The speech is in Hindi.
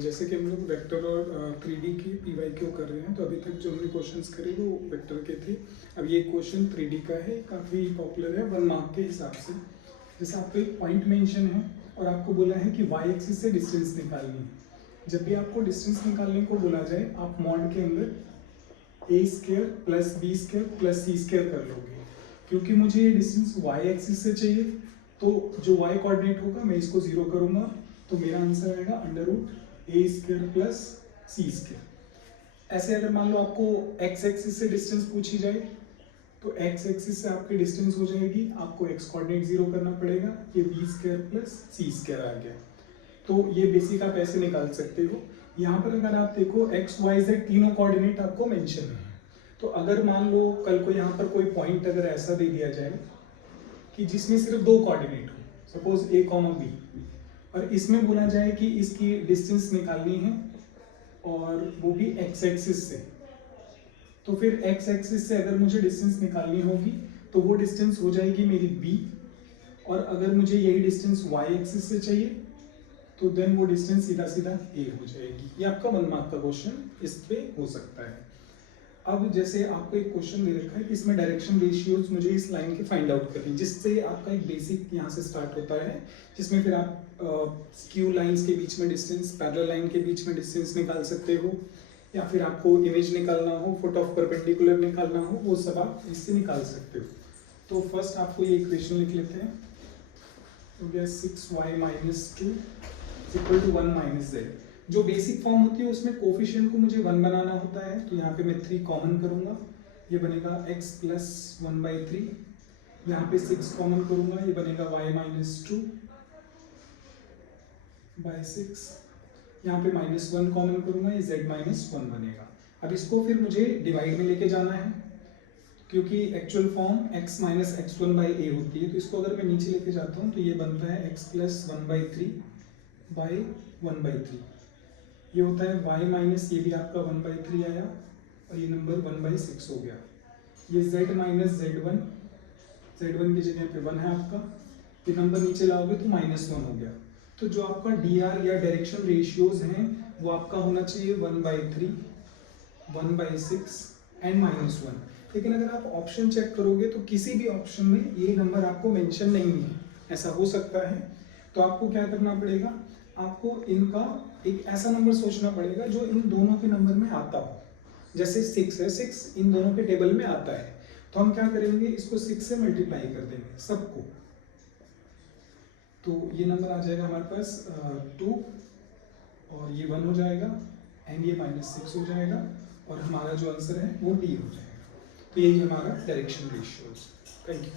जैसे कि हम लोग वेक्टर और 3D की PYQ कर रहे हैं, तो अभी तक जो हमने क्वेश्चंस करे वो वेक्टर के थे। अब ये क्वेश्चन 3D का है, काफ़ी पॉपुलर है 1 मार्क के हिसाब से। जैसे आपको एक पॉइंट मेंशन है और आपको बोला है कि y एक्सिस से डिस्टेंस निकालनी है। जब भी आपको डिस्टेंस निकालने को बोला जाए, आप मॉड के अंदर a² plus b² plus c² कर लोगे। क्योंकि मुझे ये डिस्टेंस y एक्सिस से चाहिए, तो जो y कोऑर्डिनेट होगा मैं इसको 0 करूंगा, तो मेरा आंसर आएगा √a² प्लस c²। ऐसे अगर मान लो आपको x एक्सिस से डिस्टेंस पूछी जाए, तो x एक्सिस से आपकी डिस्टेंस हो जाएगी, आपको x कोऑर्डिनेट 0 करना पड़ेगा, ये b² प्लस c² आ गया। तो ये बेसिक आप ऐसे निकाल सकते हो। यहाँ पर अगर आप देखो x y z तीनों कोऑर्डिनेट आपको मेंशन है, तो अगर मान लो कल को यहाँ पर कोई पॉइंट अगर ऐसा दे दिया जाए कि जिसमें सिर्फ 2 कोऑर्डिनेट हो, सपोज a, b, और इसमें बोला जाए कि इसकी डिस्टेंस निकालनी है और वो भी x एक्सिस से, तो फिर x एक्सिस से अगर मुझे डिस्टेंस निकालनी होगी तो वो डिस्टेंस हो जाएगी मेरी b, और अगर मुझे यही डिस्टेंस y एक्सिस से चाहिए तो देन वो डिस्टेंस सीधा सीधा a हो जाएगी। ये आपका 1 मार्क का क्वेश्चन इस पे हो सकता है। अब जैसे आपको एक क्वेश्चन दे रखा है कि इसमें डायरेक्शन रेशियोज मुझे इस लाइन के फाइंड आउट करनी है, जिससे आपका एक बेसिक यहाँ से स्टार्ट होता है, जिसमें फिर आप स्क्यू लाइंस के बीच में डिस्टेंस, पैरेलल लाइन के बीच में डिस्टेंस निकाल सकते हो, या फिर आपको इमेज निकालना हो, फुट ऑफ परपेंडिकुलर निकालना हो, वो सब आप इससे निकाल सकते हो। तो फर्स्ट आपको ये इक्वेशन लिख लेते हैं, हो गया 6y - 2 = 1 - z। जो बेसिक फॉर्म होती है उसमें कोफिशिएंट को मुझे 1 बनाना होता है, तो यहाँ पे मैं 3 कॉमन करूंगा, ये बनेगा x + 1/3। यहाँ पे 6 कॉमन करूंगा, ये बनेगा y - 2/6। यहाँ पे -1 कॉमन करूंगा, ये z - 1 बनेगा। अब इसको फिर मुझे डिवाइड में लेके जाना है, क्योंकि एक्चुअल फॉर्म x - x1/a होती है, तो इसको अगर मैं नीचे लेके जाता हूँ तो ये बनता है x + 1/3/1/3। ये होता है y माइनस, ये भी आपका 1/3 आया, और ये नंबर 1/6 हो गया। ये z - z1 की जगह पे 1 है आपका, ये नंबर नीचे लाओगे तो -1 हो गया। तो जो आपका dr या डायरेक्शन रेशियोज हैं वो आपका होना चाहिए 1/3, 1/6 एंड -1। लेकिन अगर आप ऑप्शन चेक करोगे तो किसी भी ऑप्शन में ये नंबर आपको मेंशन नहीं है, ऐसा हो सकता है। तो आपको क्या करना पड़ेगा, आपको इनका एक ऐसा नंबर सोचना पड़ेगा जो इन दोनों के नंबर में आता हो। जैसे 6 है, 6 इन दोनों के टेबल में आता है, तो हम क्या करेंगे, इसको 6 से मल्टीप्लाई कर देंगे सबको, तो ये नंबर आ जाएगा हमारे पास 2, और ये 1 हो जाएगा, एंड ये -6 हो जाएगा, और हमारा जो आंसर है वो D हो जाएगा। तो यही हमारा डायरेक्शन रेशियोज। Thank you.